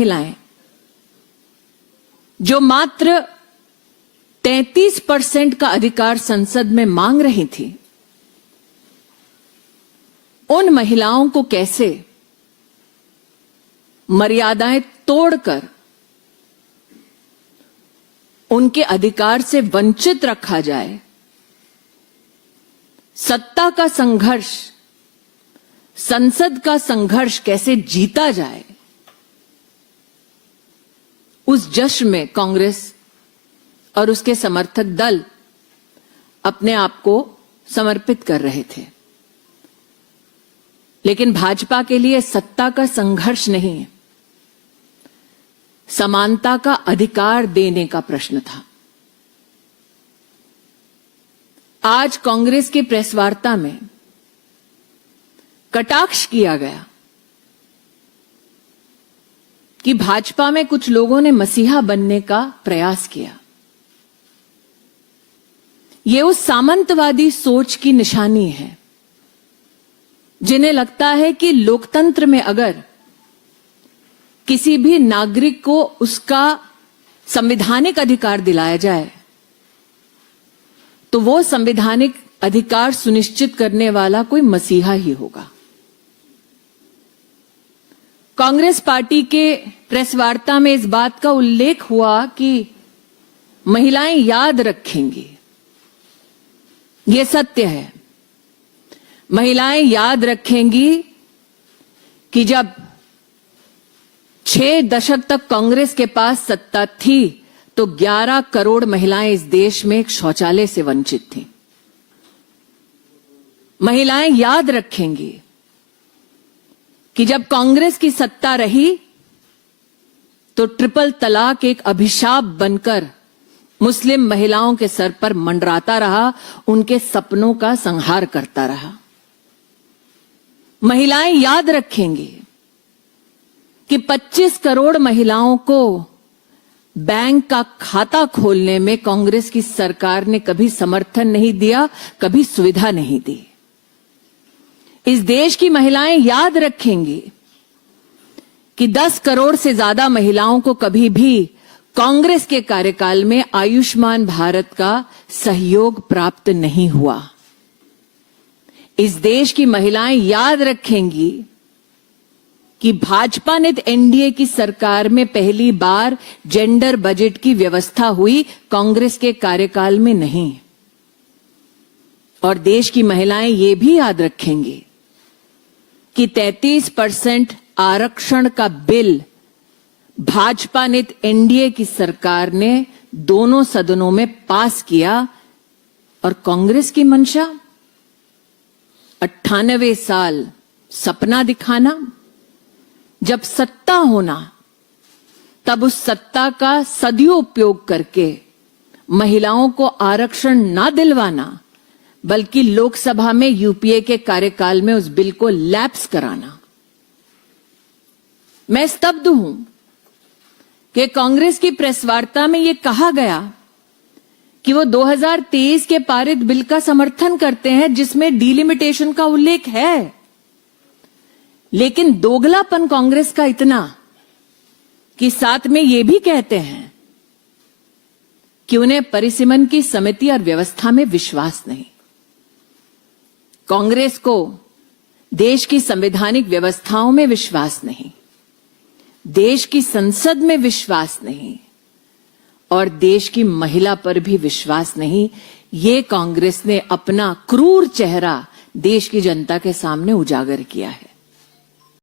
महिलाएं जो मात्र 33% का अधिकार संसद में मांग रही थी, उन महिलाओं को कैसे मर्यादाएं तोड़कर उनके अधिकार से वंचित रखा जाए। सत्ता का संघर्ष, संसद का संघर्ष कैसे जीता जाए, उस जश्न में कांग्रेस और उसके समर्थक दल अपने आप को समर्पित कर रहे थे। लेकिन भाजपा के लिए सत्ता का संघर्ष नहीं, समानता का अधिकार देने का प्रश्न था। आज कांग्रेस की प्रेस वार्ता में कटाक्ष किया गया कि भाजपा में कुछ लोगों ने मसीहा बनने का प्रयास किया। ये उस सामंतवादी सोच की निशानी है जिन्हें लगता है कि लोकतंत्र में अगर किसी भी नागरिक को उसका संवैधानिक अधिकार दिलाया जाए तो वो संवैधानिक अधिकार सुनिश्चित करने वाला कोई मसीहा ही होगा। कांग्रेस पार्टी के प्रेस वार्ता में इस बात का उल्लेख हुआ कि महिलाएं याद रखेंगी। ये सत्य है, महिलाएं याद रखेंगी कि जब 6 दशक तक कांग्रेस के पास सत्ता थी तो 11 करोड़ महिलाएं इस देश में एक शौचालय से वंचित थीं। महिलाएं याद रखेंगी कि जब कांग्रेस की सत्ता रही तो ट्रिपल तलाक एक अभिशाप बनकर मुस्लिम महिलाओं के सर पर मंडराता रहा, उनके सपनों का संहार करता रहा। महिलाएं याद रखेंगी कि 25 करोड़ महिलाओं को बैंक का खाता खोलने में कांग्रेस की सरकार ने कभी समर्थन नहीं दिया, कभी सुविधा नहीं दी। इस देश की महिलाएं याद रखेंगी कि 10 करोड़ से ज्यादा महिलाओं को कभी भी कांग्रेस के कार्यकाल में आयुष्मान भारत का सहयोग प्राप्त नहीं हुआ। इस देश की महिलाएं याद रखेंगी कि भाजपा ने एनडीए की सरकार में पहली बार जेंडर बजट की व्यवस्था हुई, कांग्रेस के कार्यकाल में नहीं। और देश की महिलाएं ये भी याद रखेंगी कि 33% आरक्षण का बिल भाजपा ने एनडीए की सरकार ने दोनों सदनों में पास किया और कांग्रेस की मंशा 98 साल सपना दिखाना, जब सत्ता होना तब उस सत्ता का सदुपयोग करके महिलाओं को आरक्षण ना दिलवाना बल्कि लोकसभा में यूपीए के कार्यकाल में उस बिल को लैप्स कराना। मैं स्तब्ध हूं कि कांग्रेस की प्रेस वार्ता में यह कहा गया कि वो 2023 के पारित बिल का समर्थन करते हैं जिसमें डिलिमिटेशन का उल्लेख है, लेकिन दोगलापन कांग्रेस का इतना कि साथ में ये भी कहते हैं कि उन्हें परिसीमन की समिति और व्यवस्था में विश्वास नहीं। कांग्रेस को देश की संवैधानिक व्यवस्थाओं में विश्वास नहीं, देश की संसद में विश्वास नहीं और देश की महिला पर भी विश्वास नहीं। ये कांग्रेस ने अपना क्रूर चेहरा देश की जनता के सामने उजागर किया है।